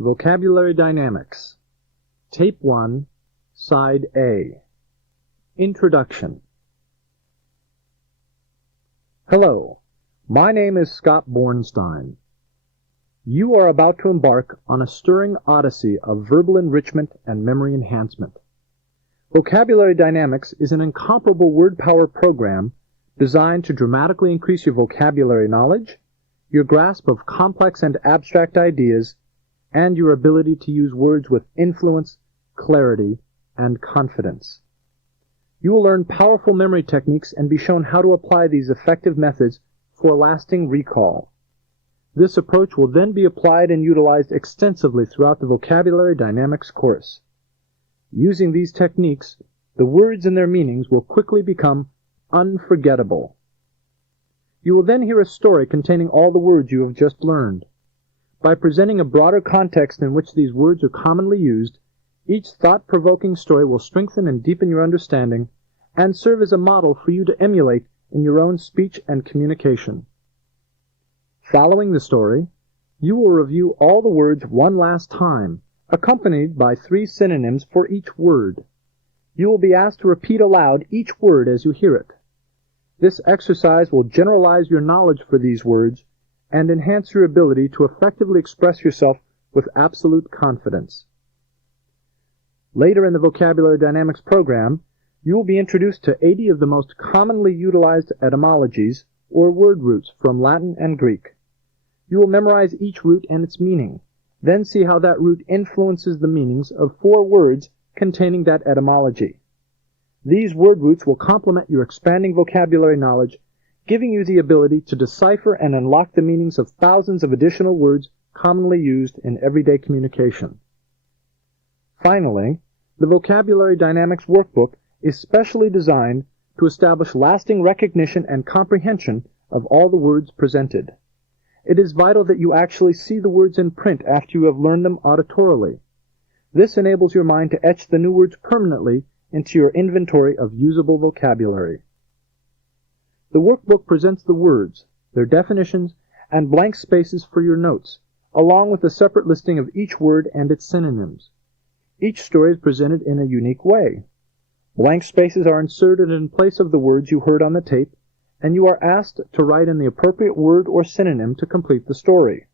Vocabulary Dynamics, Tape 1, Side A. Introduction. Hello, my name is Scott Bornstein. You are about to embark on a stirring odyssey of verbal enrichment and memory enhancement. Vocabulary Dynamics is an incomparable word power program designed to dramatically increase your vocabulary knowledge, your grasp of complex and abstract ideas, and your ability to use words with influence, clarity, and confidence. You will learn powerful memory techniques and be shown how to apply these effective methods for lasting recall. This approach will then be applied and utilized extensively throughout the Vocabulary Dynamics course. Using these techniques, the words and their meanings will quickly become unforgettable. You will then hear a story containing all the words you have just learned. By presenting a broader context in which these words are commonly used, each thought-provoking story will strengthen and deepen your understanding and serve as a model for you to emulate in your own speech and communication. Following the story, you will review all the words one last time, accompanied by 3 synonyms for each word. You will be asked to repeat aloud each word as you hear it. This exercise will generalize your knowledge for these words and enhance your ability to effectively express yourself with absolute confidence. Later in the Vocabulary Dynamics program, you will be introduced to 80 of the most commonly utilized etymologies, or word roots, from Latin and Greek. You will memorize each root and its meaning, then see how that root influences the meanings of 4 words containing that etymology. These word roots will complement your expanding vocabulary knowledge, giving you the ability to decipher and unlock the meanings of thousands of additional words commonly used in everyday communication. Finally, the Vocabulary Dynamics Workbook is specially designed to establish lasting recognition and comprehension of all the words presented. It is vital that you actually see the words in print after you have learned them auditorily. This enables your mind to etch the new words permanently into your inventory of usable vocabulary. The workbook presents the words, their definitions, and blank spaces for your notes, along with a separate listing of each word and its synonyms. Each story is presented in a unique way. Blank spaces are inserted in place of the words you heard on the tape, and you are asked to write in the appropriate word or synonym to complete the story.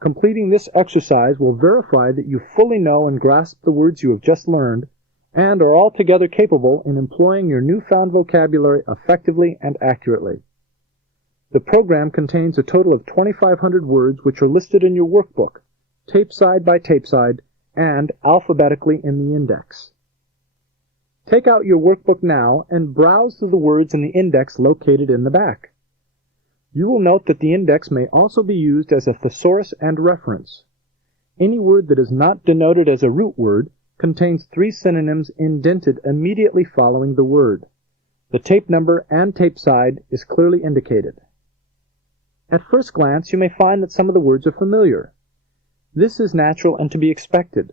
Completing this exercise will verify that you fully know and grasp the words you have just learned, and are altogether capable in employing your newfound vocabulary effectively and accurately. The program contains a total of 2,500 words which are listed in your workbook, tape side by tape side, and alphabetically in the index. Take out your workbook now and browse through the words in the index located in the back. You will note that the index may also be used as a thesaurus and reference. Any word that is not denoted as a root word contains 3 synonyms indented immediately following the word. The tape number and tape side is clearly indicated. At first glance, you may find that some of the words are familiar. This is natural and to be expected.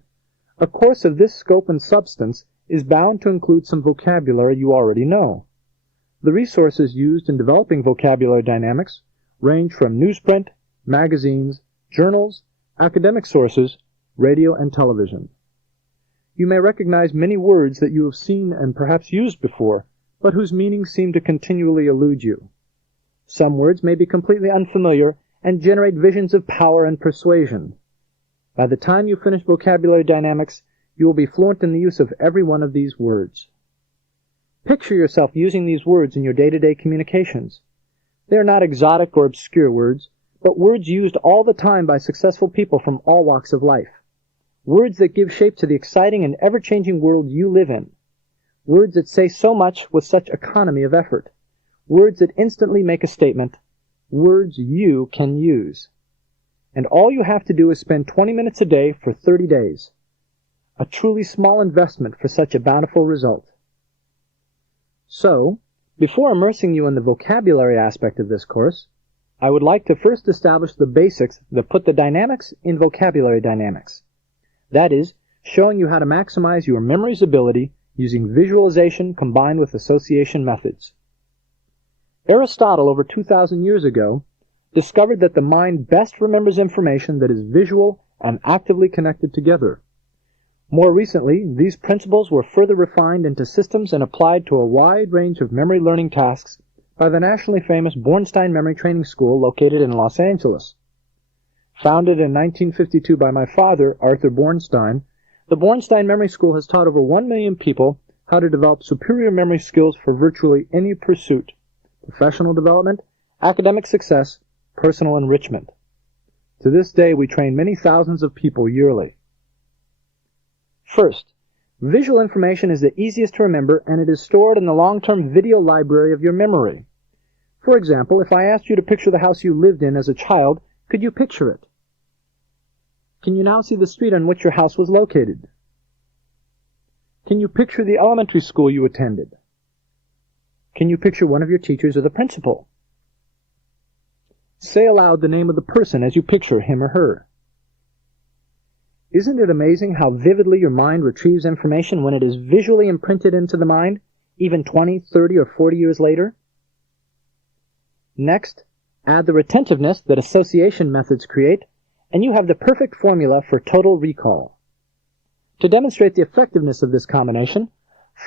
A course of this scope and substance is bound to include some vocabulary you already know. The resources used in developing vocabulary dynamics range from newsprint, magazines, journals, academic sources, radio, and television. You may recognize many words that you have seen and perhaps used before, but whose meanings seem to continually elude you. Some words may be completely unfamiliar and generate visions of power and persuasion. By the time you finish Vocabulary Dynamics, you will be fluent in the use of every one of these words. Picture yourself using these words in your day-to-day communications. They are not exotic or obscure words, but words used all the time by successful people from all walks of life. Words that give shape to the exciting and ever-changing world you live in. Words that say so much with such economy of effort. Words that instantly make a statement. Words you can use. And all you have to do is spend 20 minutes a day for 30 days. A truly small investment for such a bountiful result. So, before immersing you in the vocabulary aspect of this course, I would like to first establish the basics that put the dynamics in vocabulary dynamics. That is, showing you how to maximize your memory's ability using visualization combined with association methods. Aristotle, over 2,000 years ago, discovered that the mind best remembers information that is visual and actively connected together. More recently, these principles were further refined into systems and applied to a wide range of memory learning tasks by the nationally famous Bornstein Memory Training School located in Los Angeles. Founded in 1952 by my father, Arthur Bornstein, the Bornstein Memory School has taught over 1 million people how to develop superior memory skills for virtually any pursuit: professional development, academic success, personal enrichment. To this day, we train many thousands of people yearly. First, visual information is the easiest to remember, and it is stored in the long-term video library of your memory. For example, if I asked you to picture the house you lived in as a child, could you picture it? Can you now see the street on which your house was located? Can you picture the elementary school you attended? Can you picture one of your teachers or the principal? Say aloud the name of the person as you picture him or her. Isn't it amazing how vividly your mind retrieves information when it is visually imprinted into the mind, even 20, 30, or 40 years later? Next, add the retentiveness that association methods create, and you have the perfect formula for total recall. To demonstrate the effectiveness of this combination,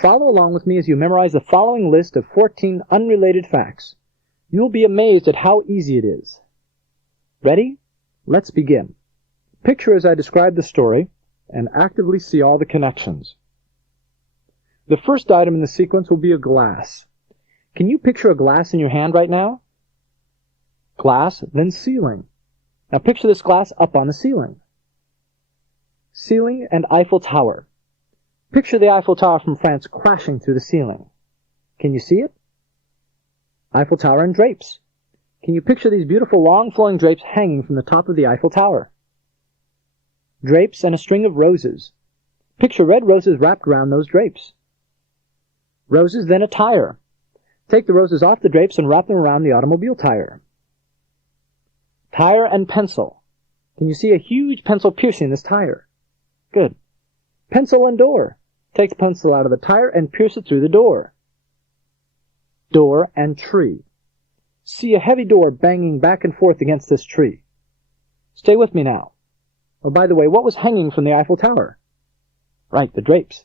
follow along with me as you memorize the following list of 14 unrelated facts. You will be amazed at how easy it is. Ready? Let's begin. Picture as I describe the story, and actively see all the connections. The first item in the sequence will be a glass. Can you picture a glass in your hand right now? Glass, then ceiling. Now picture this glass up on the ceiling. Ceiling and Eiffel Tower. Picture the Eiffel Tower from France crashing through the ceiling. Can you see it? Eiffel Tower and drapes. Can you picture these beautiful long flowing drapes hanging from the top of the Eiffel Tower? Drapes and a string of roses. Picture red roses wrapped around those drapes. Roses, then a tire. Take the roses off the drapes and wrap them around the automobile tire. Tire and pencil. Can you see a huge pencil piercing this tire? Good. Pencil and door. Take the pencil out of the tire and pierce it through the door. Door and tree. See a heavy door banging back and forth against this tree. Stay with me now. Oh, by the way, what was hanging from the Eiffel Tower? Right, the drapes.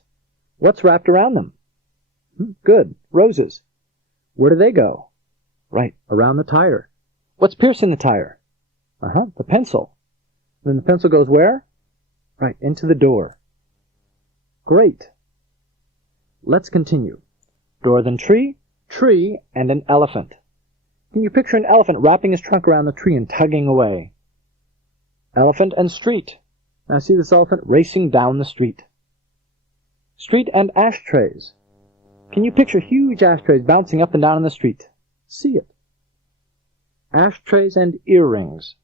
What's wrapped around them? Good, roses. Where do they go? Right, around the tire. What's piercing the tire? The pencil. Then the pencil goes where? Right, into the door. Great. Let's continue. Door then tree, tree, and an elephant. Can you picture an elephant wrapping his trunk around the tree and tugging away? Elephant and street. Now see this elephant racing down the street. Street and ashtrays. Can you picture huge ashtrays bouncing up and down in the street? See it. Ashtrays and earrings.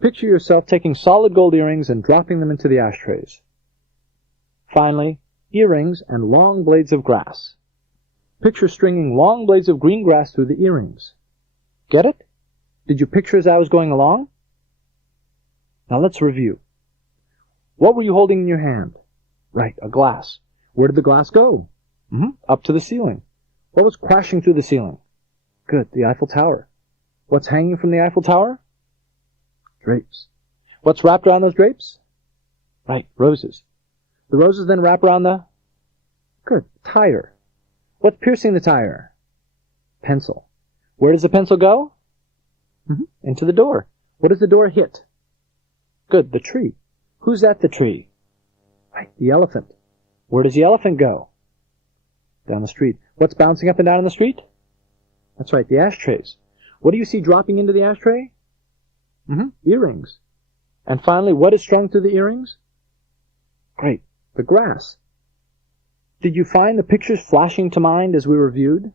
Picture yourself taking solid gold earrings and dropping them into the ashtrays. Finally, earrings and long blades of grass. Picture stringing long blades of green grass through the earrings. Get it? Did you picture as I was going along? Now let's review. What were you holding in your hand? Right, a glass. Where did the glass go? Up to the ceiling. What was crashing through the ceiling? Good, the Eiffel Tower. What's hanging from the Eiffel Tower? Drapes. What's wrapped around those drapes? Right, roses. The roses then wrap around the... Good, tire. What's piercing the tire? Pencil. Where does the pencil go? Into the door. What does the door hit? Good, the tree. Who's at the tree? Right, the elephant. Where does the elephant go? Down the street. What's bouncing up and down in the street? That's right, the ashtrays. What do you see dropping into the ashtray? Earrings. And finally, what is strung through the earrings? Great, the grass. Did you find the pictures flashing to mind as we reviewed?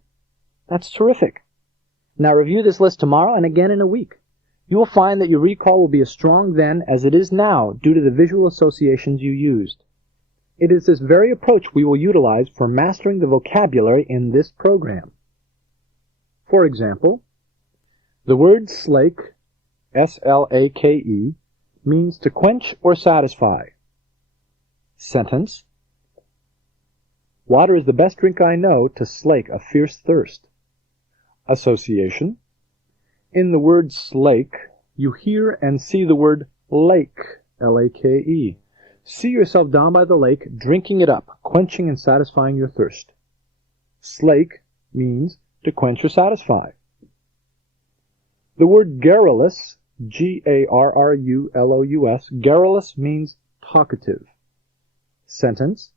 That's terrific. Now review this list tomorrow and again in a week. You will find that your recall will be as strong then as it is now due to the visual associations you used. It is this very approach we will utilize for mastering the vocabulary in this program. For example, the word slake, S-L-A-K-E, means to quench or satisfy. Sentence: water is the best drink I know to slake a fierce thirst. Association: in the word slake, you hear and see the word lake L-A-K-E. See yourself down by the lake, drinking it up, quenching and satisfying your thirst. Slake means to quench or satisfy. The word garrulous, G-A-R-R-U-L-O-U-S, garrulous means talkative. Sentence: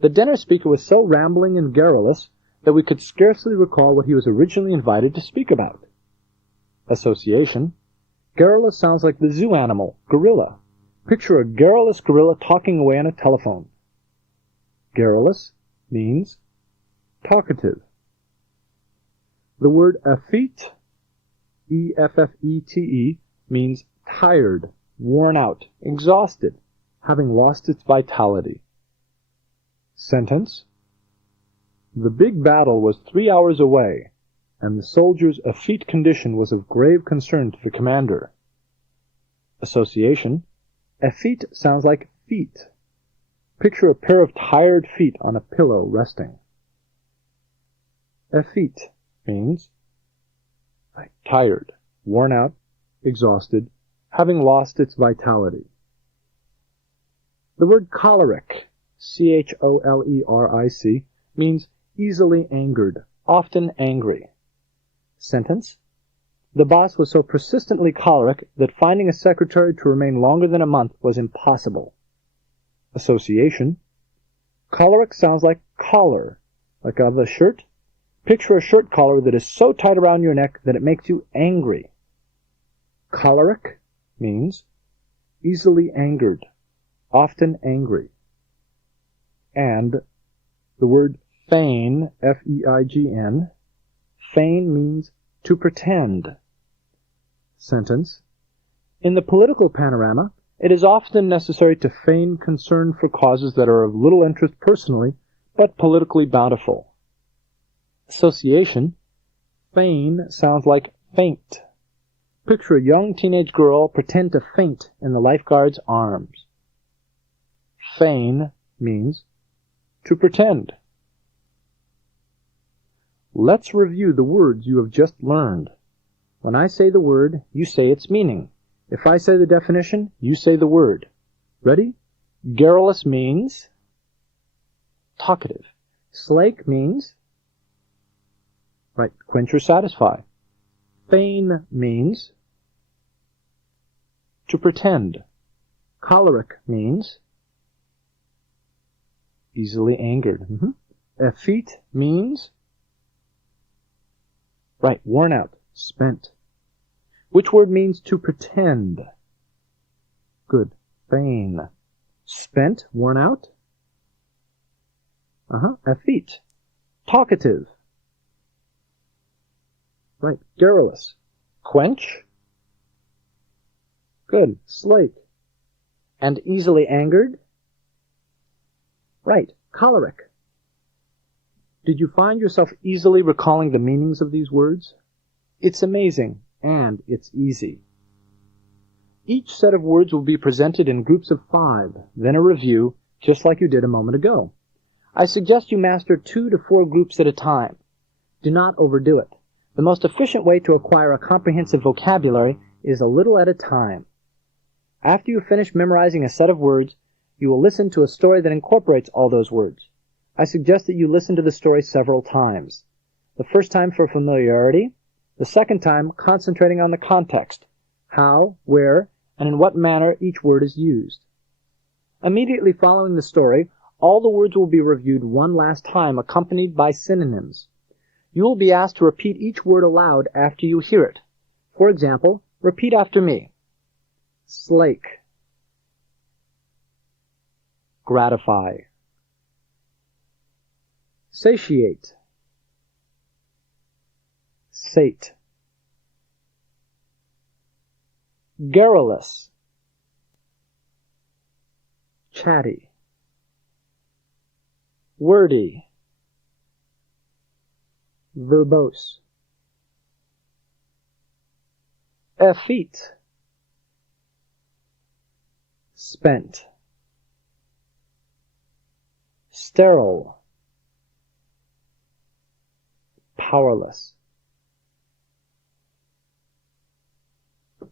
the dinner speaker was so rambling and garrulous that we could scarcely recall what he was originally invited to speak about. Association: garrulous sounds like the zoo animal, gorilla. Picture a garrulous gorilla talking away on a telephone. Garrulous means talkative. The word effete, E-F-F-E-T-E, means tired, worn out, exhausted, having lost its vitality. Sentence: the big battle was 3 hours away, and the soldier's effete condition was of grave concern to the commander. Association: effete sounds like feet. Picture a pair of tired feet on a pillow resting. Effete means tired, worn out, exhausted, having lost its vitality. The word choleric, C-H-O-L-E-R-I-C, means easily angered, often angry. Sentence: the boss was so persistently choleric that finding a secretary to remain longer than a month was impossible. Association: choleric sounds like collar, like of a shirt. Picture a shirt collar that is so tight around your neck that it makes you angry. Choleric means easily angered, often angry. And the word feign, F-E-I-G-N, feign means to pretend. Sentence: in the political panorama, it is often necessary to feign concern for causes that are of little interest personally, but politically bountiful. Association: feign sounds like faint. Picture a young teenage girl pretend to faint in the lifeguard's arms. Feign means to pretend. Let's review the words you have just learned. When I say the word, you say its meaning. If I say the definition, you say the word. Ready? Garrulous means talkative. Slake means quench or satisfy. Feign means to pretend. Choleric means easily angered. Effete means worn out, spent. Which word means to pretend? Good. Feign. Spent, worn out? Effete. Talkative. Garrulous. Quench? Good. Slake. And easily angered? Choleric. Did you find yourself easily recalling the meanings of these words? It's amazing, and it's easy. Each set of words will be presented in groups of 5, then a review, just like you did a moment ago. I suggest you master 2 to 4 groups at a time. Do not overdo it. The most efficient way to acquire a comprehensive vocabulary is a little at a time. After you finish memorizing a set of words, you will listen to a story that incorporates all those words. I suggest that you listen to the story several times. The first time for familiarity, the second time concentrating on the context, how, where, and in what manner each word is used. Immediately following the story, all the words will be reviewed one last time, accompanied by synonyms. You will be asked to repeat each word aloud after you hear it. For example, repeat after me. Slake. Gratify. Satiate. Sate. Garrulous. Chatty. Wordy. Verbose. Effete. Spent. Sterile. Powerless.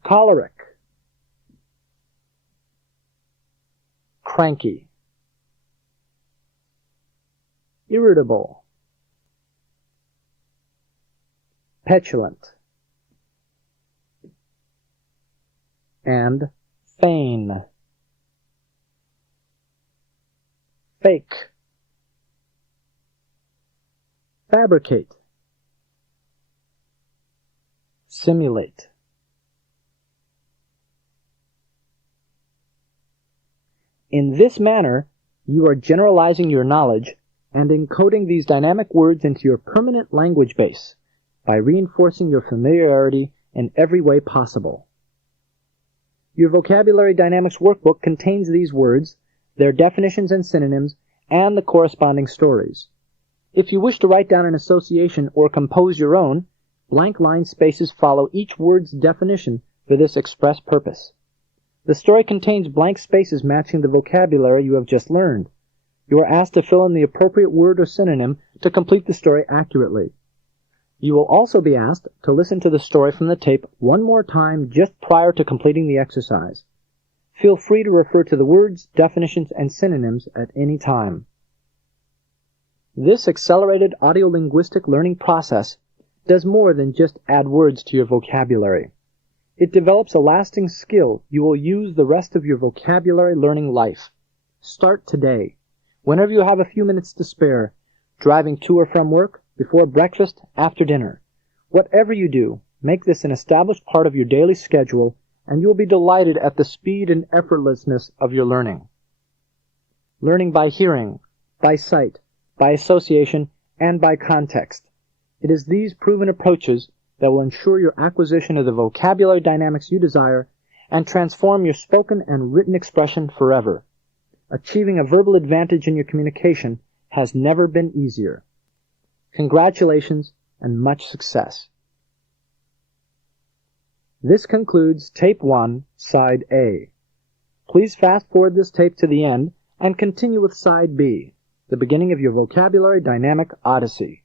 Choleric. cranky, irritable, petulant, and feign, fake, fabricate, simulate. In this manner, you are generalizing your knowledge and encoding these dynamic words into your permanent language base by reinforcing your familiarity in every way possible. Your Vocabulary Dynamics workbook contains these words, their definitions and synonyms, and the corresponding stories. If you wish to write down an association or compose your own, blank line spaces follow each word's definition for this express purpose. The story contains blank spaces matching the vocabulary you have just learned. You are asked to fill in the appropriate word or synonym to complete the story accurately. You will also be asked to listen to the story from the tape one more time just prior to completing the exercise. Feel free to refer to the words, definitions, and synonyms at any time. This accelerated audio-linguistic learning process does more than just add words to your vocabulary. It develops a lasting skill you will use the rest of your vocabulary learning life. Start today. Whenever you have a few minutes to spare, driving to or from work, before breakfast, after dinner. Whatever you do, make this an established part of your daily schedule, and you will be delighted at the speed and effortlessness of your learning. Learning by hearing, by sight, by association, and by context. It is these proven approaches that will ensure your acquisition of the vocabulary dynamics you desire and transform your spoken and written expression forever. Achieving a verbal advantage in your communication has never been easier. Congratulations and much success. This concludes Tape 1, Side A. Please fast forward this tape to the end and continue with Side B, the beginning of your Vocabulary Dynamic Odyssey.